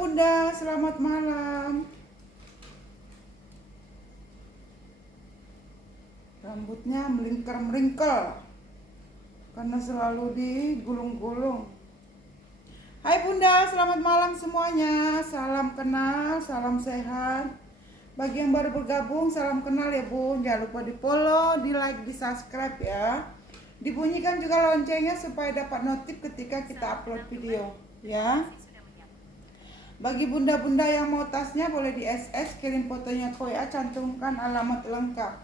Bunda, selamat malam. Rambutnya melingkar-melingkar karena selalu digulung-gulung. Hai Bunda, selamat malam semuanya. Salam kenal, salam sehat. Bagi yang baru bergabung, salam kenal ya Bun. Jangan lupa di follow, di like, di subscribe ya. Dibunyikan juga loncengnya supaya dapat notif ketika kita upload video ya. Bagi bunda-bunda yang mau tasnya boleh di SS, kirim fotonya ke WA, cantumkan alamat lengkap.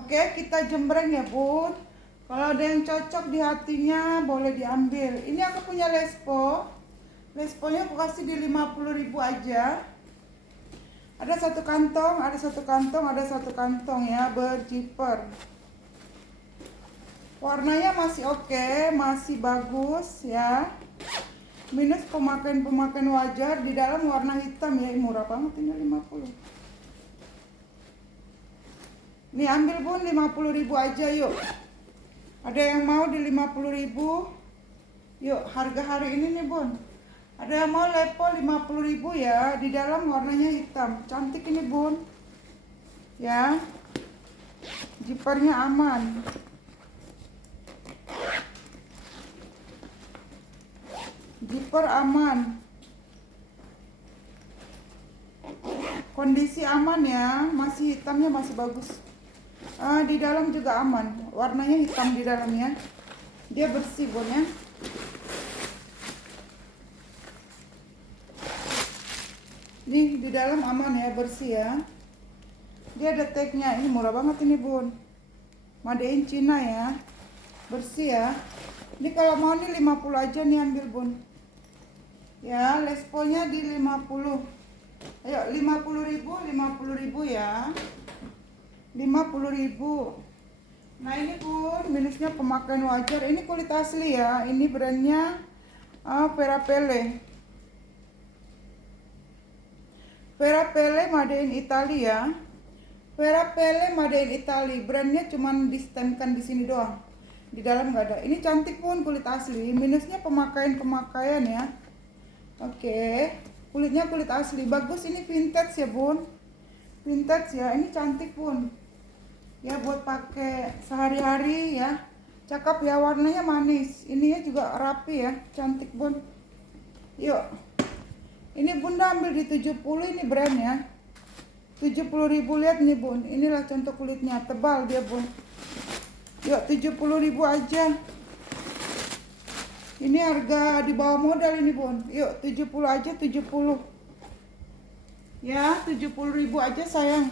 Oke, kita jembreng ya Bun. Kalau ada yang cocok di hatinya boleh diambil. Ini aku punya lespo. Lesponya aku kasih di 50.000 aja. Ada satu kantong, ada satu kantong, ada satu kantong ya, berjiper. Warnanya masih oke, masih bagus ya. Minus pemakaian wajar, di dalam warna hitam ya, murah banget ini 50. Nih ambil Bun 50.000 aja yuk. Ada yang mau di 50.000? Yuk, harga hari ini nih Bun. Ada yang mau lepo 50.000 ya, di dalam warnanya hitam. Cantik ini Bun. Ya. Jipernya aman. Zipper aman, kondisi aman ya, masih hitamnya masih bagus. Di dalam juga aman, warnanya hitam di dalamnya, dia bersih Bun ya. Nih di dalam aman ya, bersih ya. Dia ada tagnya, ini murah banget ini Bun, made in China ya, bersih ya. Ini kalau mau nih 50 aja nih ambil Bun. Ya, lesponya di 50. Ayo 50.000 ya. 50.000. Nah, ini Bun, minusnya pemakaian wajar. Ini kulit asli ya. Ini brandnya Verapelle. Verapelle made in Italy ya. Verapelle made in Italy. Brandnya cuman distemkan di sini doang. Di dalam nggak ada. Ini cantik Bun, kulit asli. Minusnya pemakaian ya. Oke, kulitnya kulit asli, bagus. Ini vintage ya Bun, vintage ya. Ini cantik Bun, ya buat pakai sehari-hari ya. Cakep ya, warnanya manis. Ininya juga rapi ya, cantik Bun. Yuk, ini Bunda ambil di 70, ini brand ya. 70.000, lihat nih Bun. Inilah contoh kulitnya, tebal dia Bun. Yuk 70.000 aja. Ini harga di bawah modal ini Bun. Yuk 70 aja, 70. Ya 70.000 aja sayang.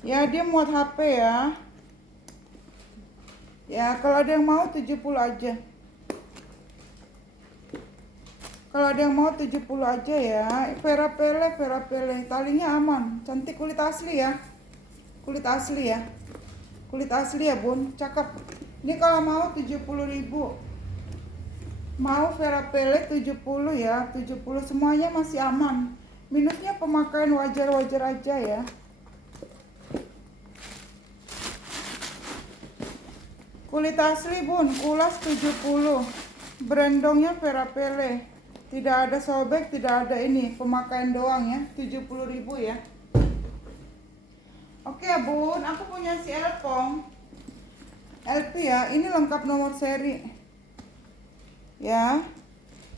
Ya dia muat HP ya. Ya kalau ada yang mau 70 aja. Kalau ada yang mau 70 aja ya. Verapelle. Talinya aman. Cantik, kulit asli ya. Kulit asli ya. Kulit asli ya Bun, cakep. Ini kalau mau 70.000. Mau Verapelle 70 ya, 70 semuanya masih aman. Minusnya pemakaian wajar-wajar aja ya. Kulit asli Bun, kulas 70. Brandongnya Verapelle. Tidak ada sobek, tidak ada ini, pemakaian doang ya, 70.000 ya. Oke Bun, aku punya si Elpong. LP ya, ini lengkap nomor seri ya.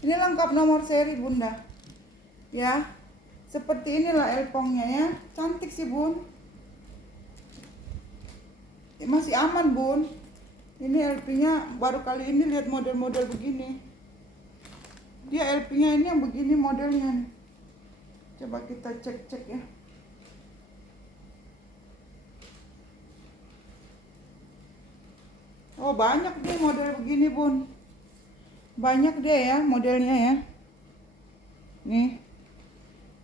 Ini lengkap nomor seri Bunda ya. Seperti inilah Elpongnya ya. Cantik sih Bun, masih aman Bun. Ini LP nya baru kali ini lihat model-model begini. Dia LP nya ini yang begini modelnya. Coba kita cek-cek ya. Oh banyak deh model begini Bun, banyak deh ya modelnya ya. Nih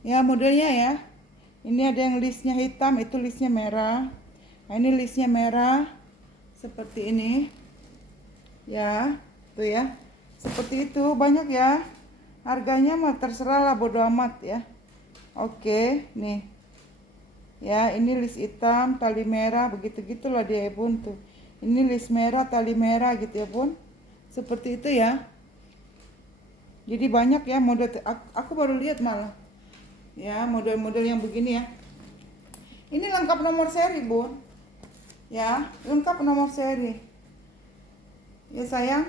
ya modelnya ya. Ini ada yang listnya hitam, itu listnya merah. Nah ini listnya merah seperti ini ya, tuh ya, seperti itu. Banyak ya, harganya mah terserah lah, bodo amat ya. Oke nih ya, ini list hitam tali merah, begitu gitulah dia Bun tuh. Ini list merah tali merah gitu ya Bun, seperti itu ya. Jadi banyak ya model, aku baru lihat malah. Ya, model-model yang begini ya. Ini lengkap nomor seri, Bun. Ya, lengkap nomor seri. Ya, sayang.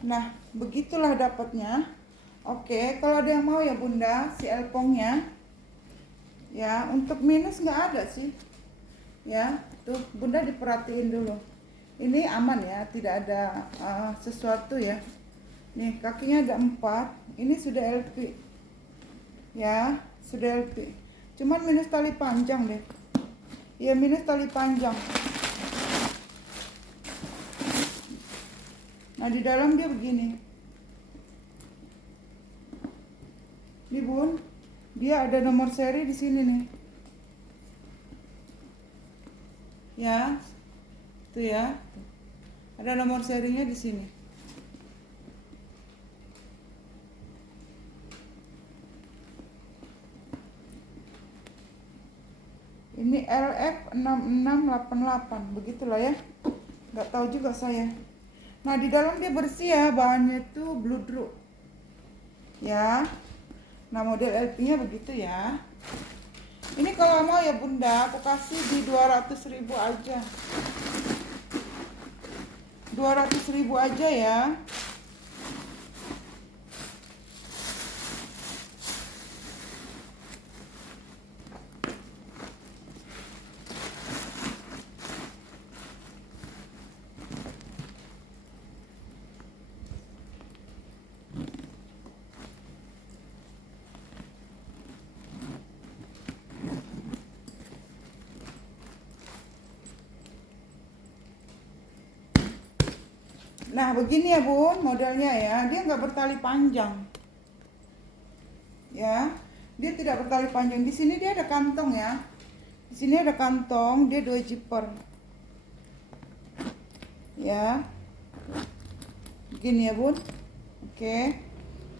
Nah, begitulah dapatnya. Oke, kalau ada yang mau ya, Bunda, si elpongnya. Ya, untuk minus nggak ada sih. Ya, tuh Bunda diperhatiin dulu. Ini aman ya, tidak ada sesuatu ya. Nih, kakinya ada 4. Ini sudah LP. Ya, sudah LP. Cuman minus tali panjang deh. Ya, minus tali panjang. Nah, di dalam dia begini. Nih, Bun. Dia ada nomor seri di sini nih. Ya. Tuh ya. Ada nomor serinya di sini. Ini LF6688, begitulah ya. Nggak tahu juga saya. Nah, di dalam dia bersih ya, bahannya itu bludru. Ya. Nah, model LP-nya begitu ya. Ini kalau mau ya Bunda, aku kasih di 200.000 aja. 200.000 aja ya. Nah, begini ya Bun, modelnya ya. Dia nggak bertali panjang. Ya, dia tidak bertali panjang. Di sini dia ada kantong ya. Di sini ada kantong, dia 2 zipper. Ya. Begini ya Bun. Oke.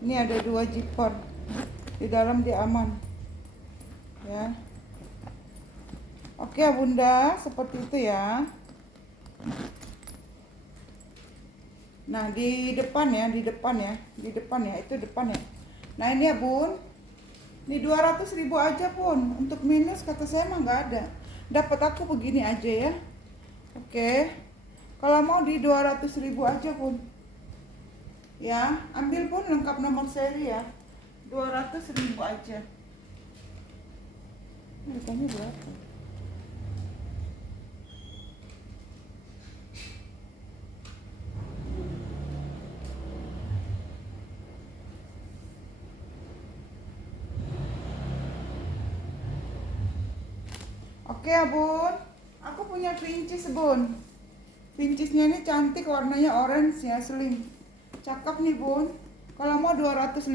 Ini ada 2 zipper. Di dalam dia aman. Ya. Oke ya Bunda, seperti itu ya. Nah, di depan ya, itu depan ya. Nah, ini ya Bun. Ini 200.000 aja Bun. Untuk minus kata saya mah nggak ada. Dapat aku begini aja ya. Oke. Kalau mau di 200.000 aja Bun. Ya, ambil Bun lengkap nomor seri ya. 200.000 aja. Harganya berapa? Oke ya Bun, aku punya pincis Bun. Pincisnya ini cantik, warnanya orange ya, slim. Cakep nih Bun. Kalau mau 250.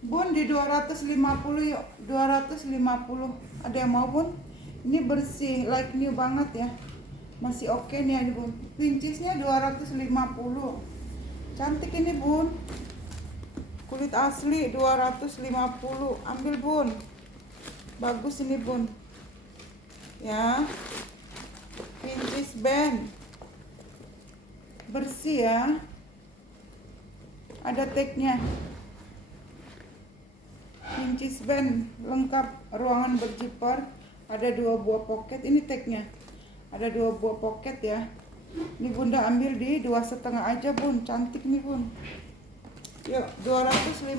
Bun di 250 yuk, 250. Ada yang mau Bun? Ini bersih, like new banget ya. Masih oke nih ya Bun. Pincisnya 250. Cantik ini Bun. Kulit asli 250. Ambil Bun. Bagus ini Bun. Ya. Pincis band. Bersih ya. Ada tagnya. Pincis band lengkap, ruangan berzipper, ada 2 buah pocket. Ini tagnya. Ada 2 buah pocket ya. Ini Bunda ambil di 2,5 aja Bun. Cantik nih Bun. Yuk, 250.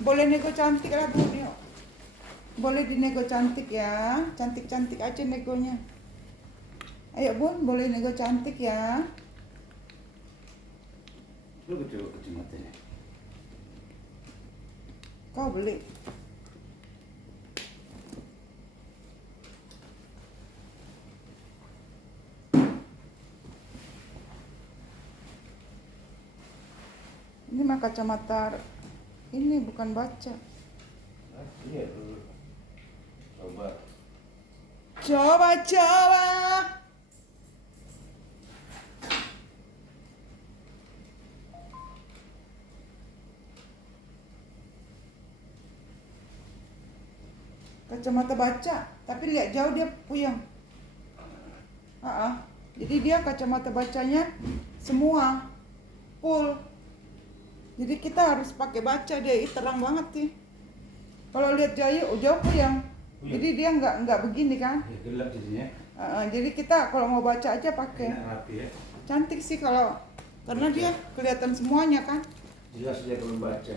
Boleh nego cantik lah Bun, yuk. Boleh dinego cantik ya. Cantik-cantik aja negonya. Ayo Bun, boleh nego cantik ya. Lu kecil matanya. Kau beli. Ini mah kacamata ini bukan baca. Iya dulu. Coba. Coba. kacamata baca, tapi lihat jauh dia puyeng. Jadi dia kacamata bacanya semua full. Jadi kita harus pakai baca, dia terang banget sih. Kalau lihat jauh puyeng. Jadi dia nggak begini kan? Ya, gelap jadinya. Jadi kita kalau mau baca aja pakai. Enak rapi ya. Cantik sih kalau karena dia kelihatan semuanya kan. Jelas dia kalau baca.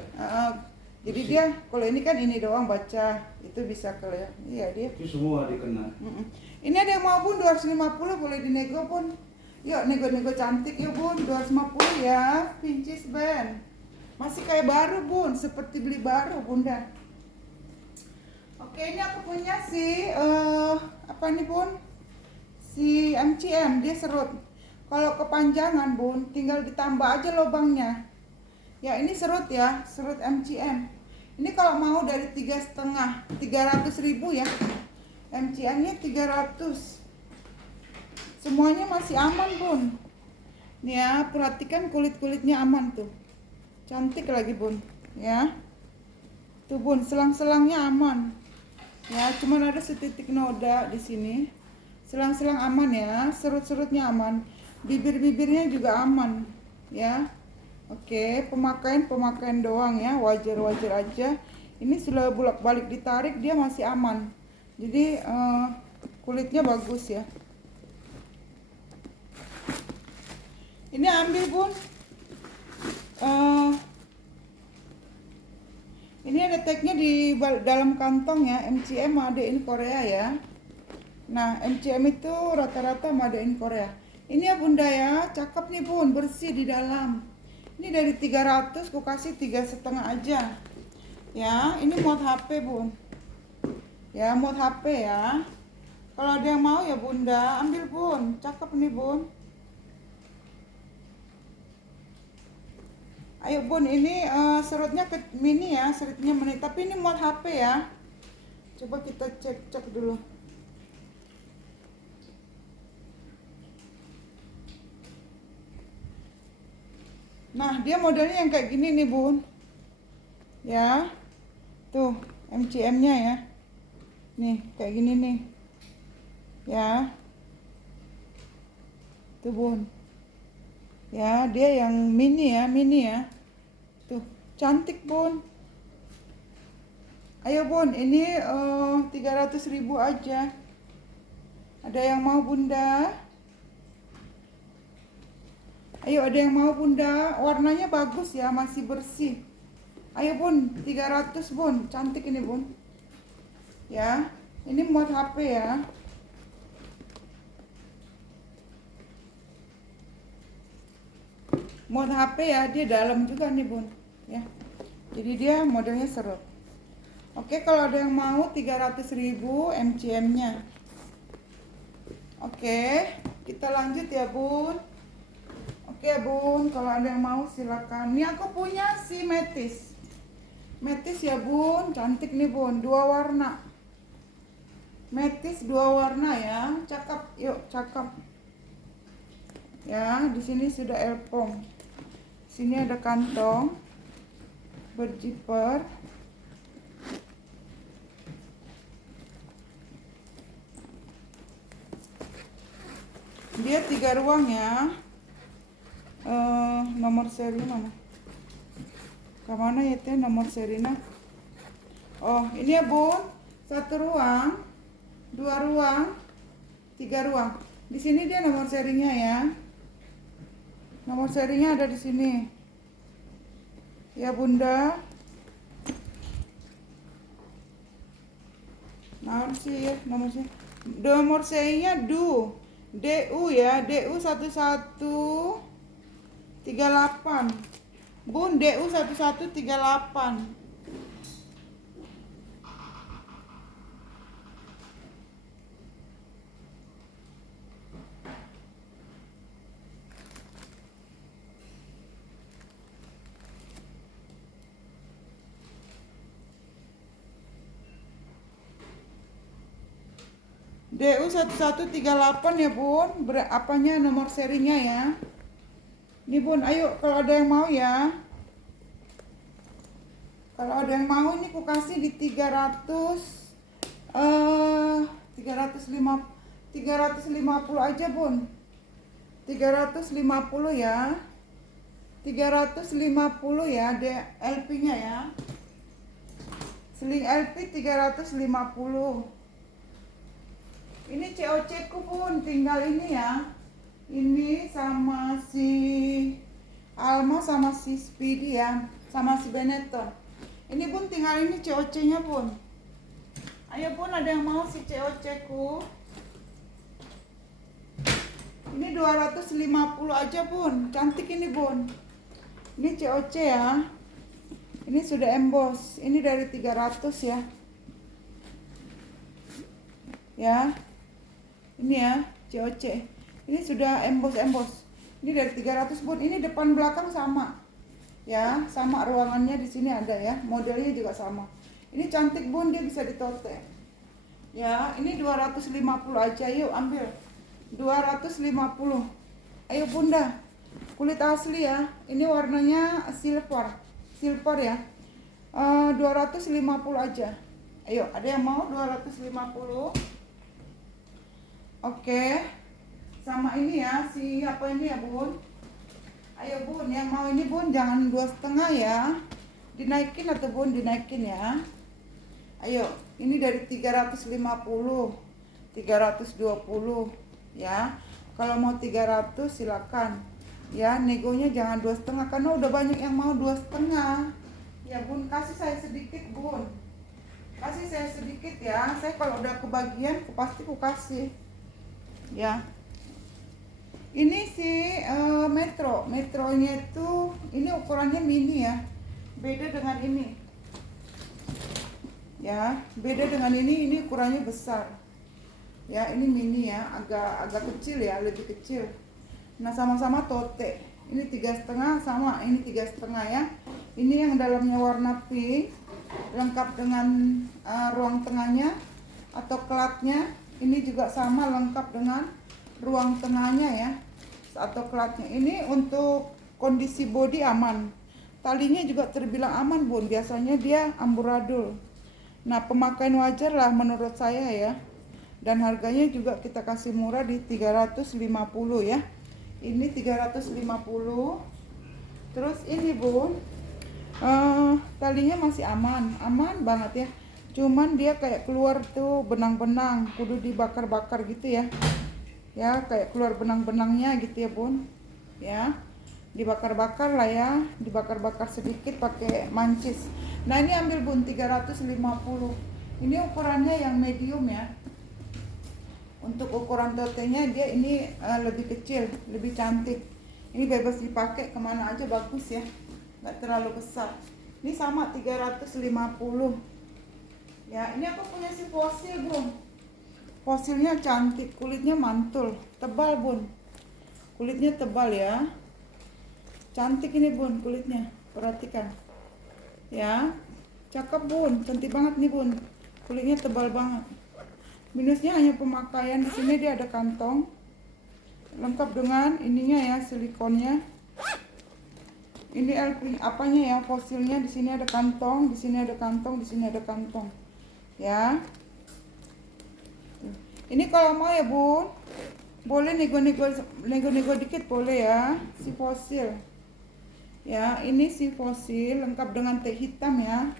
Jadi dia kalau ini kan ini doang baca, itu bisa kelihatan. Iya dia. Itu semua dikena. Ini ada yang mau Bun 250 boleh dinego Bun. Yuk nego-nego cantik yuk Bun 250 ya. Pincis band. Masih kayak baru Bun, seperti beli baru Bunda. Oke, ini aku punya si apa nih Bun? Si MCM, dia serut. Kalau kepanjangan Bun, tinggal ditambah aja lubangnya. Ya ini serut ya, serut MCM. Ini kalau mau dari 3,5, 300.000 ya. MCM-nya 300. Semuanya masih aman Bun. Nih ya, perhatikan kulit-kulitnya aman tuh. Cantik lagi Bun, ya. Tuh Bun, selang-selangnya aman. Ya, cuman ada setitik noda di sini. Selang-selang aman ya, serut-serutnya aman. Bibir-bibirnya juga aman, ya. Oke, pemakaian doang ya, wajar-wajar aja. Ini sudah bolak-balik ditarik dia masih aman. Jadi kulitnya bagus ya. Ini ambil Bun. Ini ada tagnya di dalam kantong ya, MCM made in Korea ya. Nah, MCM itu rata-rata made in Korea. Ini ya Bunda ya, cakep nih Bun, bersih di dalam. Ini dari 300 ku kasih 3,5 aja. Ya, ini mod HP Bun. Ya, mod HP ya. Kalau ada yang mau ya Bunda, ambil Bun. Cakep nih Bun. Ayo Bun, ini serutnya mini ya, serutnya mini. Tapi ini mod HP ya. Coba kita cek dulu. Nah, dia modelnya yang kayak gini nih Bun. Ya. Tuh, MCM-nya ya. Nih, kayak gini nih. Ya. Tuh Bun. Ya, dia yang mini ya. Tuh, cantik Bun. Ayo Bun, ini 300.000 aja. Ada yang mau Bunda? Ayo, ada yang mau Bunda? Warnanya bagus ya, masih bersih. Ayo Bun, 300 Bun. Cantik ini Bun. Ya, ini mod HP ya. Mod HP ya, dia dalam juga nih Bun. Ya. Jadi dia modelnya serut. Oke, kalau ada yang mau 300.000 MCM-nya. Oke, kita lanjut ya Bun. Oke Bun, kalau ada yang mau silakan. Ini aku punya si metis. Metis ya Bun, cantik nih Bun, 2 warna. Metis 2 warna ya, cakep. Yuk, cakep. Ya, di sini sudah elpong. Sini ada kantong berjiper. Dia 3 ruang ya. Nomor seri mana? Kemana ya teh nomor serinya? Oh, ini ya Bun. 1 ruang, 2 ruang, 3 ruang. Di sini dia nomor serinya ya. Nomor serinya ada di sini. Ya Bunda. Nah, sih ya nomor serinya DU ya, DU 1138. Bun, DU 1138. DU 1138 ya Bun, apanya nomor serinya ya. Nih Bun, ayo kalau ada yang mau ya. Kalau ada yang mau ini ku kasih di 300 350 aja bun, 350 ya, 350 ya LP nya ya, seling LP 350. Ini COC ku pun tinggal ini ya, ini sama si Alma sama si Speedy ya, sama si Benetton. Ini bun tinggal ini COC nya bun. Ayo bun, ada yang mau si COC ku? Ini 250 aja bun, cantik ini bun. Ini COC ya. Ini sudah emboss, ini dari 300 ya. Ya. Ini ya, COC. Ini sudah emboss. Ini dari 300 bun. Ini depan belakang sama. Ya, sama ruangannya di sini ada ya. Modelnya juga sama. Ini cantik bun, dia bisa ditote. Ya, ini 250 aja, yuk ambil. 250. Ayo bunda. Kulit asli ya. Ini warnanya silver ya. 250 aja. Ayo, ada yang mau 250? Oke. Sama ini ya, si apa ini ya bun? Ayo bun, yang mau ini bun jangan 2,5 ya. Dinaikin atau bun, dinaikin ya. Ayo, ini dari 350, 320 ya. Kalau mau 300 silakan. Ya, negonya jangan 2,5 karena udah banyak yang mau 2,5. Ya bun, kasih saya sedikit bun. Kasih saya sedikit ya. Saya kalau udah kebagian, pasti ku kasih. Ya. Ini si metronya itu, ini ukurannya mini ya. Beda dengan ini. Ya, beda dengan ini ukurannya besar. Ya, ini mini ya, agak kecil ya, lebih kecil. Nah, sama-sama tote. Ini 3,5 sama, ini 3,5 ya. Ini yang dalamnya warna pink, lengkap dengan ruang tengahnya atau klatnya. Ini juga sama, lengkap dengan ruang tengahnya ya, atau klatnya. Ini untuk kondisi bodi aman. Talinya juga terbilang aman bun, biasanya dia amburadul. Nah, pemakaian wajar lah menurut saya ya. Dan harganya juga kita kasih murah di 350 ya. Ini 350. Terus ini bun, talinya masih aman banget ya. Cuman dia kayak keluar tuh benang-benang, kudu dibakar-bakar gitu ya. Ya, kayak keluar benang-benangnya gitu ya bun. Ya, dibakar-bakar lah ya, dibakar-bakar sedikit pakai mancis. Nah, ini ambil bun 350. Ini ukurannya yang medium ya. Untuk ukuran totenya dia ini lebih kecil, lebih cantik. Ini bebas dipakai kemana aja, bagus ya, nggak terlalu besar. Ini sama 350. Ya, ini aku punya si fosil bun. Fosilnya cantik, kulitnya mantul, tebal bun. Kulitnya tebal ya. Cantik ini bun kulitnya, perhatikan. Ya, cakep bun, cantik banget nih bun. Kulitnya tebal banget. Minusnya hanya pemakaian, di sini dia ada kantong. Lengkap dengan ininya ya, silikonnya. Ini LP apanya ya, fosilnya. Di sini ada kantong, di sini ada kantong, di sini ada kantong. Ya. Ini kalau mau ya bun, boleh nego-nego dikit boleh ya, si fosil. Ya, ini si fosil lengkap dengan tag hitam ya.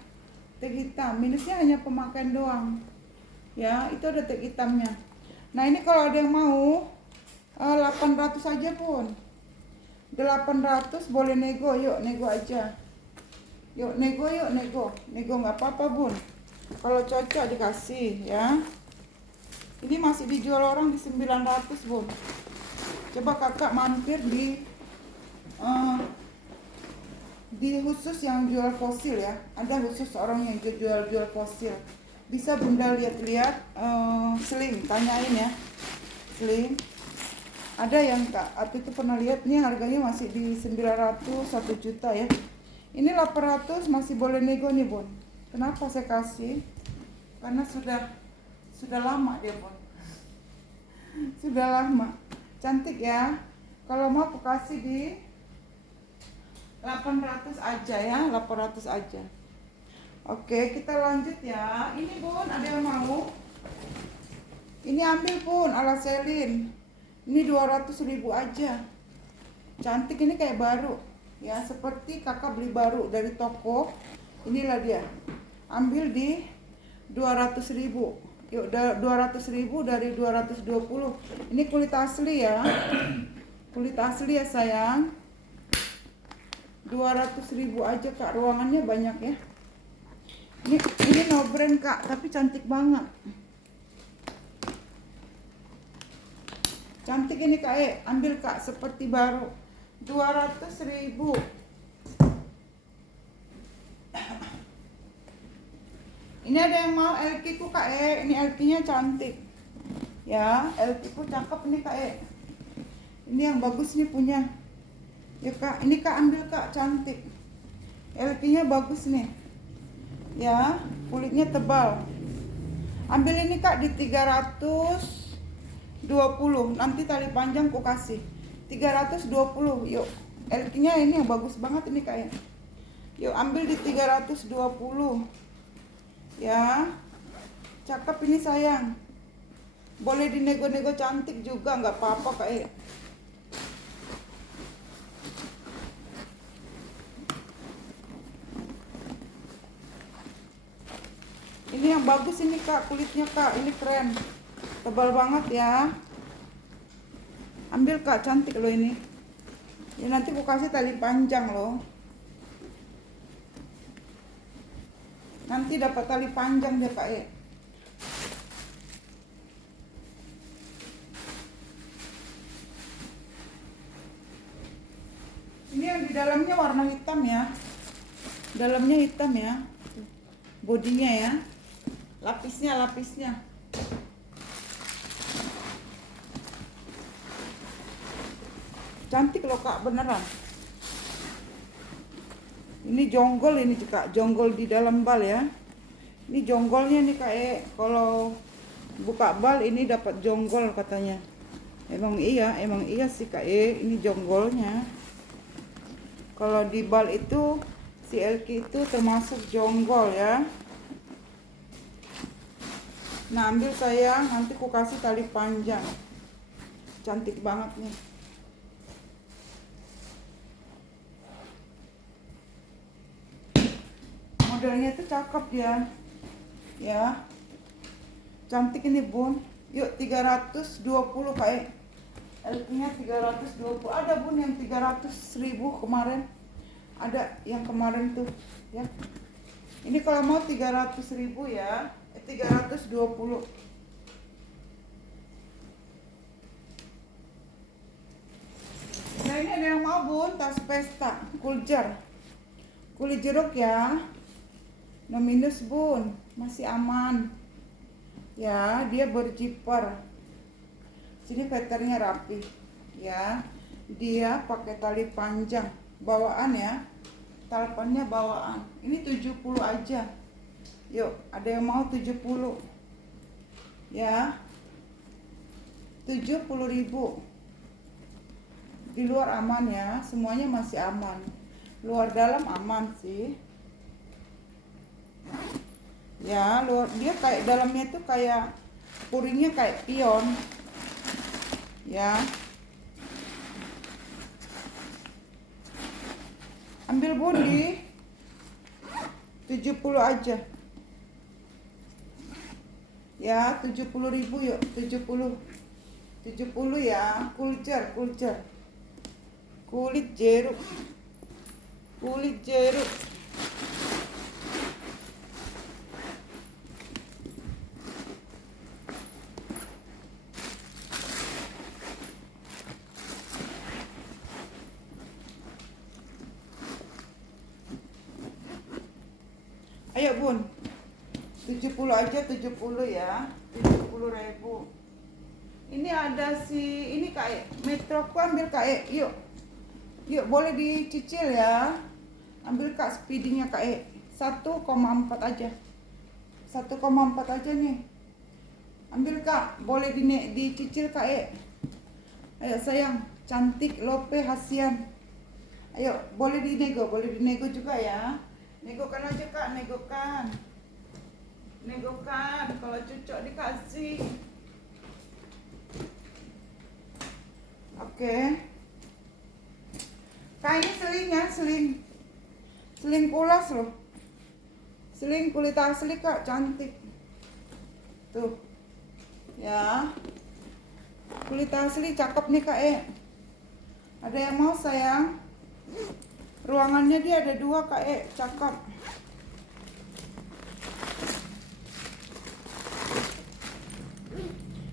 Tag hitam, minusnya hanya pemakaian doang. Ya, itu ada tag hitamnya. Nah, ini kalau ada yang mau 800 aja pun. 800 boleh nego, yuk nego aja. Yuk nego, nego nggak apa-apa bun. Kalau cocok dikasih ya. Ini masih dijual orang di 900 bun. Coba kakak mampir di khusus yang jual fosil ya. Ada khusus orang yang jual fosil. Bisa bunda lihat-lihat sling, tanyain ya. Sling. Ada yang kak, waktu itu pernah lihat nih harganya masih di 900, 1 juta ya. Ini 800 masih boleh nego nih bun. Kenapa saya kasih? Karena sudah lama dia bun. Sudah lama. Cantik ya. Kalau mau aku kasih di 800 aja ya, 800 aja. Oke, kita lanjut ya. Ini bun, ada yang mau? Ini ambil pun ala Selin. Ini 200.000 aja. Cantik, ini kayak baru. Ya, seperti kakak beli baru dari toko. Inilah dia. Ambil di 200.000. Yuk, 200.000 dari 220. Ini kulit asli ya. Kulit asli ya sayang. 200.000 aja kak. Ruangannya banyak ya. Ini no brand kak, tapi cantik banget. Cantik ini kak, ambil kak, seperti baru. 200.000. Ini ada yang mau LQ ku kak, ini LQ nya cantik ya, LQ ku cakep nih kak. Ini yang bagus nih punya ya kak, ini kak ambil kak, cantik. LQ nya bagus nih ya, kulitnya tebal. Ambil ini kak di 320, nanti tali panjang ku kasih 320. Yuk, LQ nya ini yang bagus banget ini kak. Yuk ambil di 320 ya, cakep ini sayang. Boleh dinego-nego cantik juga, nggak apa-apa kak. Ini yang bagus ini kak, kulitnya kak, ini keren, tebal banget ya. Ambil kak, cantik loh ini. Ya nanti aku kasih tali panjang loh. Nanti dapat tali panjang deh kak. Ini yang di dalamnya warna hitam ya. Dalamnya hitam ya. Bodinya ya. Lapisnya. Cantik loh kak, beneran. Ini jonggol ini kak, jonggol di dalam bal ya. Ini jonggolnya nih kak. Kalau buka bal ini dapat jonggol katanya. Emang iya sih kak. Ini jonggolnya. Kalau di bal itu si LQ itu termasuk jonggol ya. Nah ambil sayang, nanti ku kasih tali panjang. Cantik banget nih. Modelnya itu cakep ya. Ya. Cantik ini bun. Yuk 320 kak. LQ-nya 320. Ada bun yang 300.000 kemarin. Ada yang kemarin tuh ya. Ini kalau mau 300.000 ya. 320. Nah ini ada yang mau bun, tas pesta kuljer. Kulit jeruk ya. No minus bun, masih aman ya, dia berjiper. Sini veternya rapi ya, dia pakai tali panjang bawaan ya, talpannya bawaan. Ini 70 aja. Yuk, ada yang mau 70 ya, 70.000. Di luar aman ya, semuanya masih aman. Luar dalam aman sih ya. Luar dia kayak dalamnya tuh kayak puringnya kayak pion ya. Ambil bun di 70 aja ya, 70.000. yuk 70 ya. Kulcer kulit jeruk. Ayo bun, 70 aja, 70 ya, 70.000. Ini ada ini kak, metroku ambil kak. Yuk boleh dicicil ya. Ambil kak speedinya kak. 1,4 aja, 1,4 aja nih. Ambil kak, boleh dicicil kak. Ayo sayang, cantik Lope Hasian. Ayo boleh dinego juga ya. Negokan aja kak, negokan. Kalau cocok dikasih. Oke. Kak ini selingnya, seling pulas loh. Seling kulit asli kak, cantik. Tuh. Ya. Kulit asli cakep nih kak Ada yang mau sayang? Ruangannya dia ada 2 kak cakep.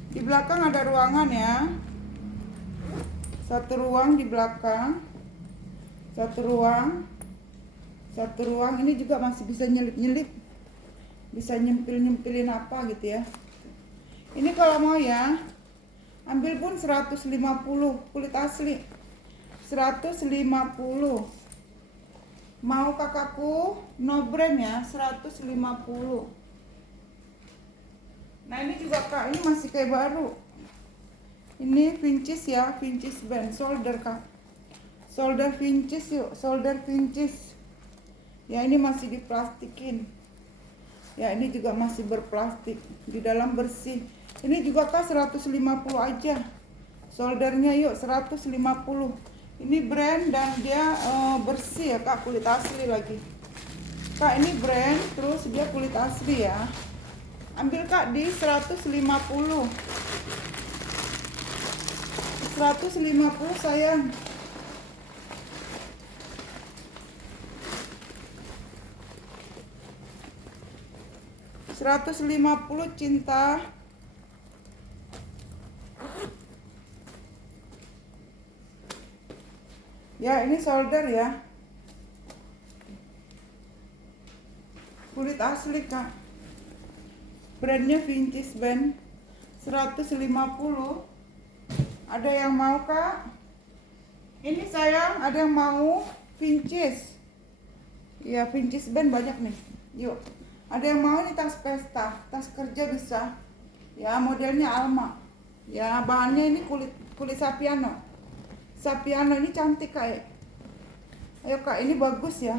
Di belakang ada ruangan ya. Satu ruang di belakang. Satu ruang ini juga masih bisa nyelip-nyelip. Bisa nyempil-nyempilin apa gitu ya. Ini kalau mau ya, ambil pun 150 kulit asli. 150. Mau kakakku no brand ya, 150. Nah ini juga kak, ini masih kayak baru. Ini Vincis ya, Vincis band shoulder kak. Shoulder Vincis yuk, shoulder Vincis. Ya ini masih diplastikin. Ya ini juga masih berplastik, di dalam bersih. Ini juga kak 150 aja. Shouldernya yuk 150. Ini brand dan dia bersih ya kak, kulit asli lagi. Kak ini brand, terus dia kulit asli ya. Ambil kak di 150. 150 sayang. $150 cinta. Ya ini shoulder ya. Kulit asli kak. Brandnya Vincis band. 150. Ada yang mau kak? Ini sayang, ada yang mau Vincis? Ya Vincis band banyak nih. Yuk. Ada yang mau nih tas pesta, tas kerja bisa. Ya modelnya Alma. Ya bahannya ini kulit Sapiano. Sapiano ini cantik kak. Ayo kak, ini bagus ya.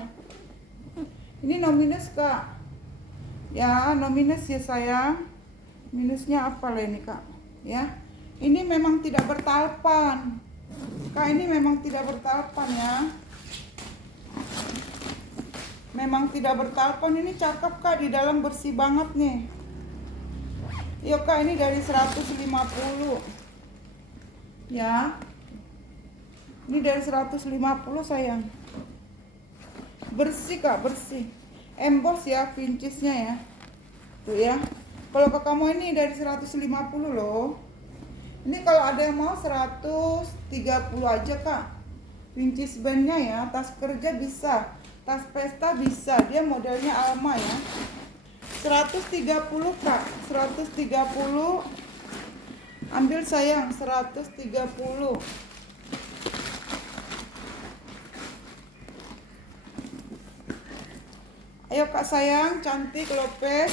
Ini no minus kak. Ya no minus ya sayang. Minusnya apa lah ini kak? Ya. Ini memang tidak bertalpan. Kak ini memang tidak bertalpan ya. Memang tidak bertalpan, ini cakep kak, di dalam bersih banget nih. Yuk kak, ini dari 150. Ya. Ini dari 150 sayang. Bersih kak, bersih. Emboss ya, Vincisnya ya. Tuh ya. Kalau ke kamu ini dari 150 loh. Ini kalau ada yang mau 130 aja kak. Vincis bandnya ya, tas kerja bisa. Tas pesta bisa, dia modelnya Alma ya. 130 kak, 130. Ambil sayang, 130. Ayo kak sayang, cantik Lopez.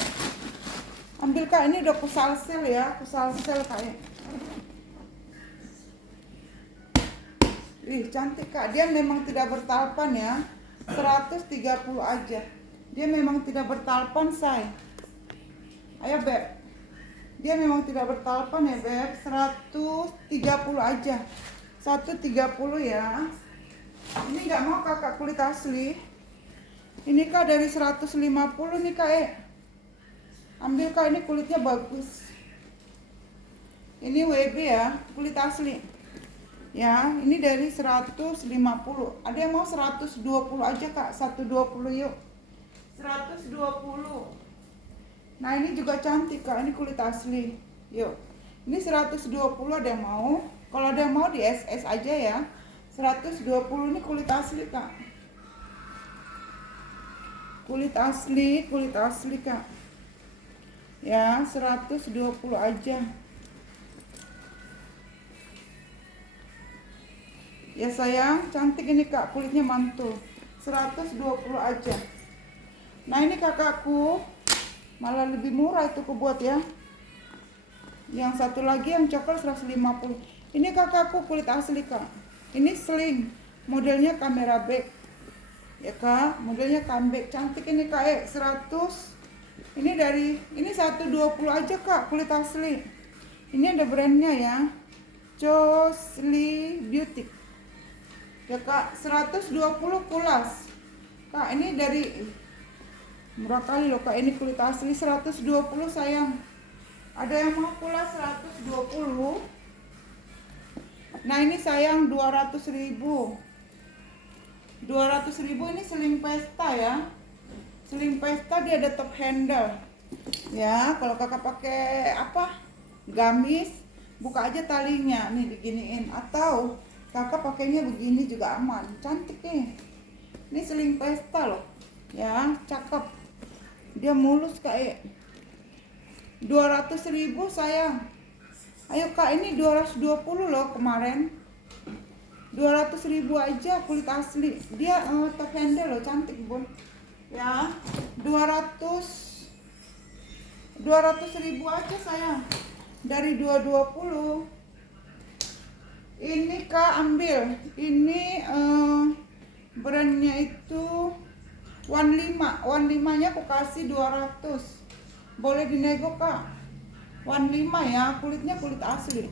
Ambil kak, ini udah kusalsel ya, kusalsel kak ya. Ih cantik kak, dia memang tidak bertalpan ya. 130 aja. Dia memang tidak bertalpan say. Ayo beb. Dia memang tidak bertalpan ya beb. 130 aja. 130 ya. Ini nggak mau kakak kulit asli. Ini kak dari 150 nih kak Ambil kak, ini kulitnya bagus. Ini WB ya, kulit asli. Ya, ini dari 150. Ada yang mau 120 aja kak, 120 yuk. 120. Nah ini juga cantik kak, ini kulit asli. Yuk, ini 120 ada yang mau. Kalau ada yang mau di SS aja ya. 120 ini kulit asli kak. Kulit asli kak. Ya, 120 aja. Ya sayang, cantik ini kak, kulitnya mantul. 120 aja. Nah ini kakakku, malah lebih murah itu kebuat ya. Yang satu lagi yang coklat 150. Ini kakakku kulit asli kak. Ini sling, modelnya kamera back. Ya kak, modelnya comeback. Cantik ini kak 100. Ini 120 aja kak, kulit asli. Ini ada brandnya ya. Cosly Beauty ya kak, 120 kulas kak. Ini dari murah kali loh kak, ini kulit asli 120 sayang. Ada yang mau kulas 120. Nah ini sayang 200.000. 200.000 ini seling pesta ya. Seling pesta dia ada top handle. Ya, kalau kakak pakai apa? Gamis, buka aja talinya nih diginiin, atau kakak pakainya begini juga aman. Cantik nih. Ini seling pesta loh. Ya, cakep. Dia mulus kayak 200.000 sayang. Ayo kak, ini 220 loh kemarin. 200.000 aja kulit asli. Dia top handle loh, cantik bun. Ya, 200.000 aja sayang. Dari 220. Ini kak ambil. Ini brandnya itu 15. 15-nya aku kasih 200. Boleh dinego kak. 15 ya, kulitnya kulit asli.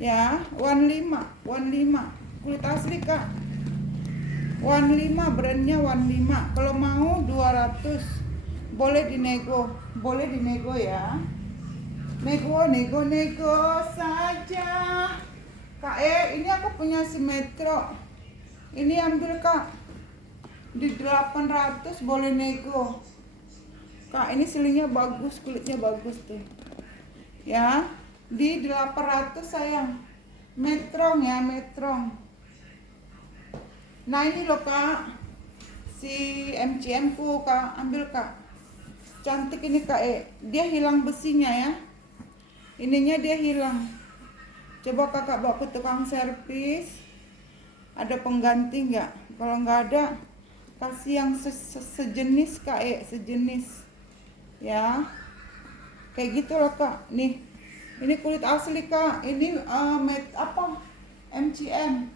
Ya, 15 kulit asli kak. 15 brandnya 15. Kalau mau 200 boleh dinego ya. Nego saja. Kak ini aku punya si Metro. Ini ambil kak. Di 800 boleh nego. Kak ini silingnya bagus, kulitnya bagus tuh. Ya, di 800 sayang. Metrong ya, metrong. Nah ini loh kak, si MCM ku kak, ambil kak. Cantik ini kak dia hilang besinya ya. Ininya dia hilang. Coba kakak bawa ke tukang servis. Ada pengganti nggak? Kalau nggak ada, kasih yang sejenis kak sejenis. Ya, kayak gitu loh kak. Nih, ini kulit asli kak. Ini MCM.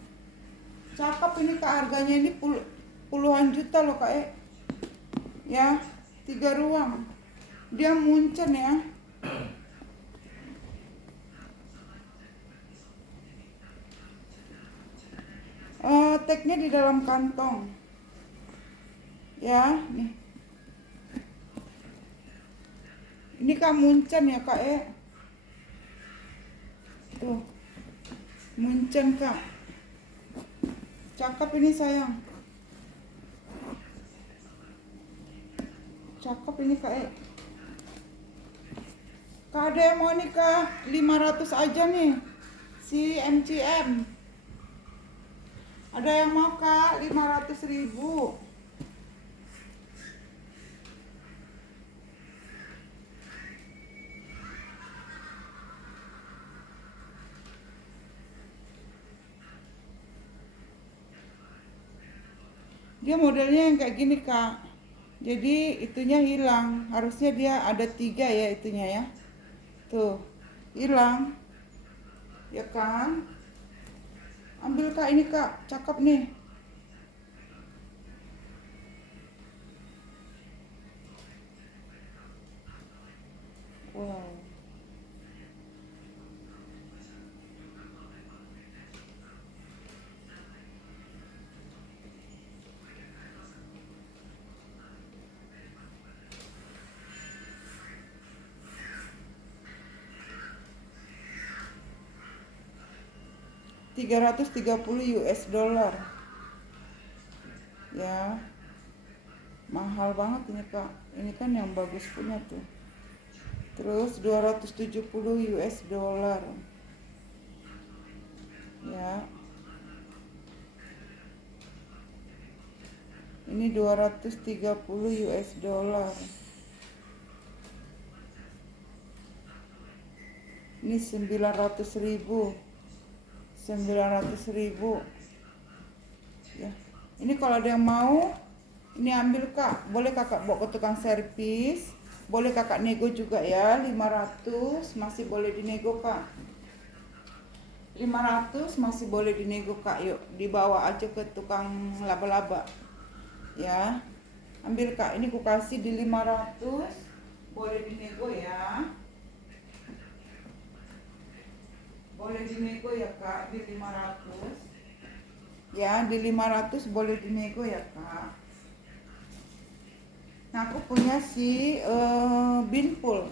Cakep ini kak, harganya ini puluhan juta loh kak ya, 3 ruang. Dia muncen ya. Tagnya di dalam kantong. Ya, nih. Ini kak muncen ya kak Tuh. Muncen kak. Cakep ini sayang. Cakep ini kak Kak ada yang mau nih kak, 500 aja nih. Si MCM. Ada yang mau kak, 500.000. Dia modelnya yang kayak gini kak. Jadi itunya hilang. Harusnya dia ada 3 ya itunya ya. Tuh, hilang. Ya kan? Ambil kak ini kak, cakep nih. Wow. $330 ya, mahal banget ini kak. Ini kan yang bagus punya tuh. Terus $270 ya. Ini $230. Ini 900.000 ya. Ini kalau ada yang mau, ini ambil kak. Boleh kakak bawa ke tukang servis. Boleh kakak nego juga ya. 500 masih boleh dinego kak. 500 masih boleh dinego kak. Yuk dibawa aja ke tukang laba-laba ya. Ambil kak. Ini ku kasih di 500. Boleh dinego ya. Boleh dinego. kak di 500 ya, di 500 boleh dinego ya kak. Nah aku punya si binpul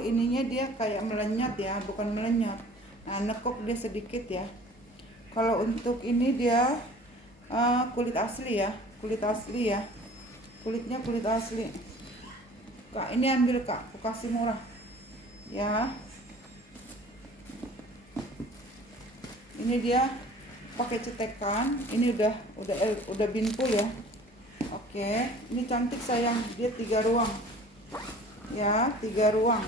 ininya dia kayak melenyot ya, bukan melenyot. Nah nekuk dia sedikit ya. Kalau untuk ini dia kulit asli ya, kulitnya kulit asli kak. Ini ambil kak, aku kasih murah ya. Ini dia pakai cetekan, ini udah binpul ya. Oke, ini cantik sayang, dia 3 ruang ya, 3 ruang.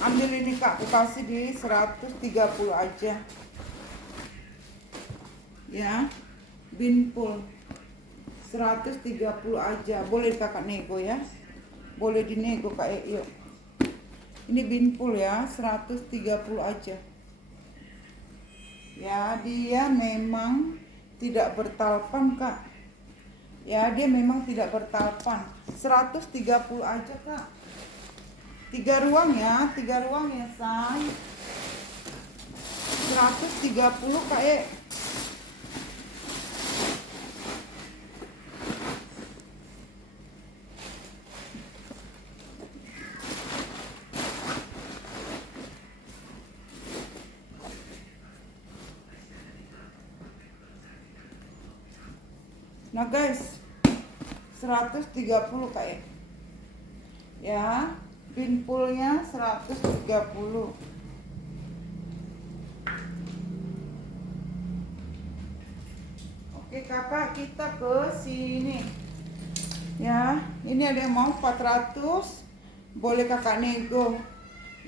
Ambil ini kak, aku kasih di 130 aja ya. Binpul 130 aja, boleh kakak nego ya, boleh dinego kak. Yuk, ini binpul ya, 130 aja ya. Dia memang tidak bertalpan kak ya, dia memang tidak bertalpan. 130 aja kak, 3 ruang ya, 3 ruang ya say. 130 kak. Nah guys, 130 kak ya, binpulnya 130. Oke kakak, kita ke sini ya. Ini ada yang mau 400, boleh kakak nego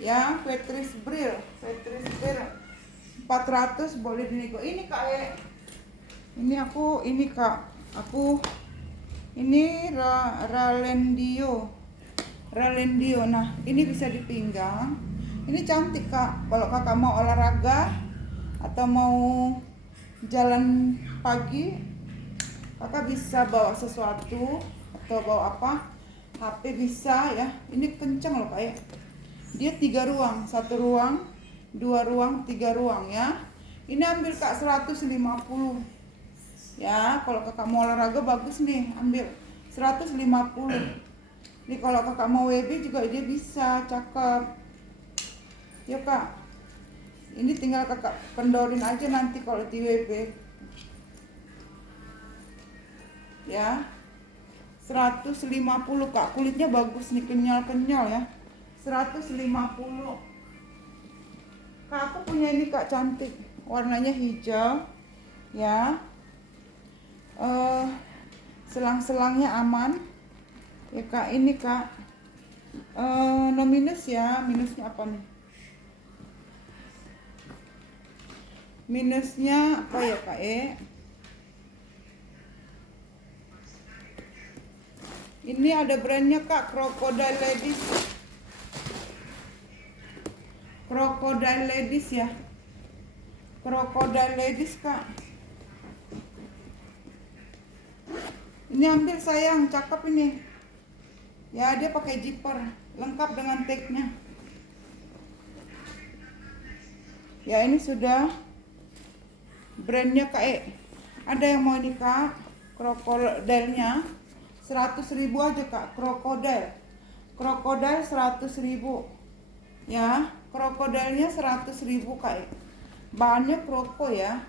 ya. Patrice Brill 400 boleh dinego. Ini kak ini ini Ralendio. Nah ini bisa dipinggang, ini cantik kak. Kalau kakak mau olahraga atau mau jalan pagi, kakak bisa bawa sesuatu atau bawa apa, HP bisa ya. Ini kenceng loh kak. Dia 3 ruang, 1 ruang, 2 ruang, 3 ruang ya. Ini ambil kak 150 ya. Kalau kakak mau olahraga bagus nih, ambil 150. Ini kalau kakak mau WB juga dia bisa, cakep ya kak. Ini tinggal kakak pendorin aja nanti kalau di WB ya. 150 kak, kulitnya bagus nih, kenyal ya. 150 kak. Aku punya ini kak, cantik, warnanya hijau ya. Selang-selangnya aman ya kak. Ini kak no minus ya. Minusnya apa nih? Minusnya apa ya kak Ini ada brandnya kak, Crocodile Ladies ya. Crocodile Ladies kak. Ini ambil sayang, cakep ini ya. Dia pakai zipper lengkap dengan tagnya ya. Ini sudah brandnya kak. Ada yang mau ini kak, krokodilnya 100.000 aja kak. Krokodil 100.000 ya. Krokodilnya 100.000 kak. Bahannya kroko ya.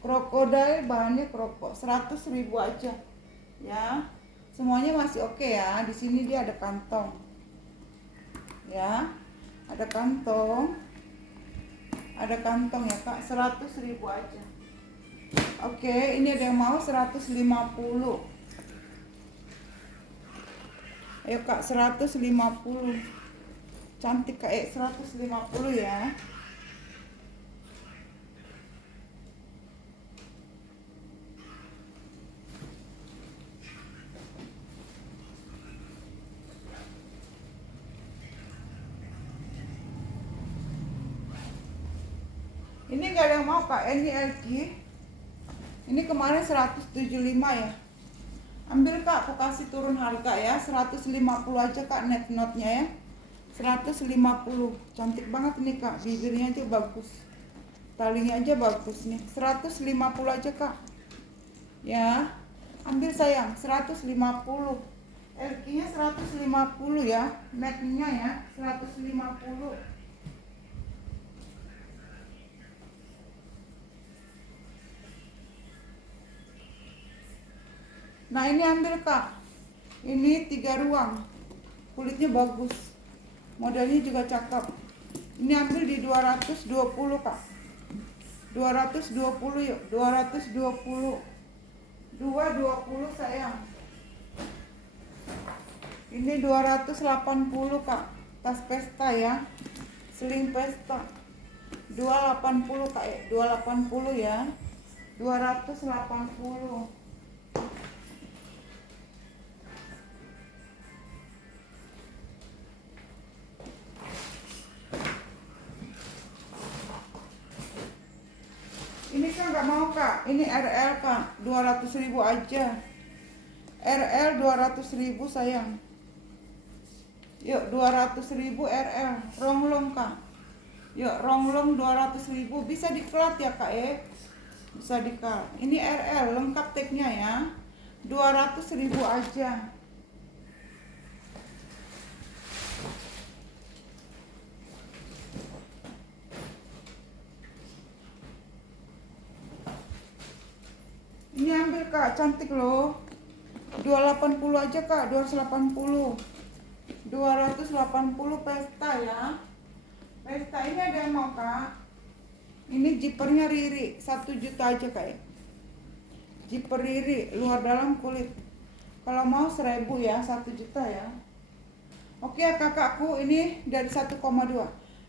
Krokodil bahannya kroko, 100.000 aja ya. Semuanya masih oke ya. Di sini dia ada kantong ya, ada kantong ya kak. 100.000 aja. Oke, ini ada yang mau 150. Ayo kak, 150. Cantik kak 150 ya. Ini gak ada yang mau kak, ini LG. Ini kemarin 175 ya. Ambil kak, aku kasih turun harga ya, 150 aja kak net notnya ya. 150. Cantik banget nih Kak, bibirnya aja bagus, talinya aja bagus nih. 150 aja Kak ya, ambil sayang. 150, LQ nya 150 ya, necknya ya 150. Nah ini ambil Kak, ini 3 ruang, kulitnya bagus, modelnya juga cakep. Ini ambil di 220 Kak, 220 yuk, 220, 220 sayang. Ini 280 Kak, tas pesta ya, sling pesta. 280 Kak, 280 ya, 280. Ini kan nggak mau Kak, ini RL Kak, 200.000 aja. RL 200.000 sayang. Yuk 200.000 RL, ronglong Kak. Yuk ronglong 200.000, bisa dikelat ya Kak bisa dikelat. Ini RL lengkap tagnya ya, 200.000 aja. Ini ambil Kak, cantik loh. 280 aja Kak, 280. 280 pesta ya. Pesta ini ada yang mau Kak. Ini zippernya Riri, 1 juta aja Kak ya. Zipper Riri, luar dalam kulit. Kalau mau 1.000 ya, 1 juta ya. Oke ya kakakku, ini dari 1,2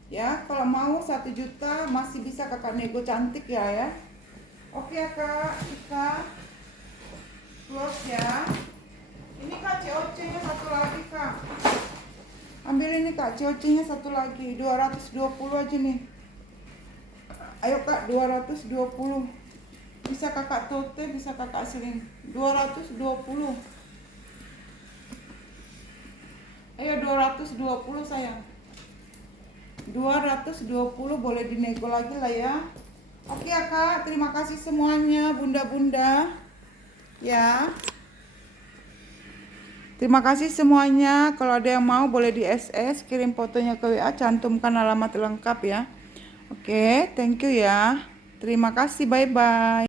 ya. Kalau mau 1 juta masih bisa kakak nego cantik ya. Oke ya Kak, kita close ya. Ini Kak COC nya satu lagi Kak. Ambil ini Kak, COC nya satu lagi, 220 aja nih. Ayo Kak, 220. Bisa kakak tote, bisa kakak sling. 220. Ayo 220 sayang. 220 boleh dinego lagi lah ya. Oke ya Kak, terima kasih semuanya bunda-bunda ya. Terima kasih semuanya. Kalau ada yang mau boleh di SS, kirim fotonya ke WA, cantumkan alamat lengkap ya. Oke, thank you ya. Terima kasih, bye-bye.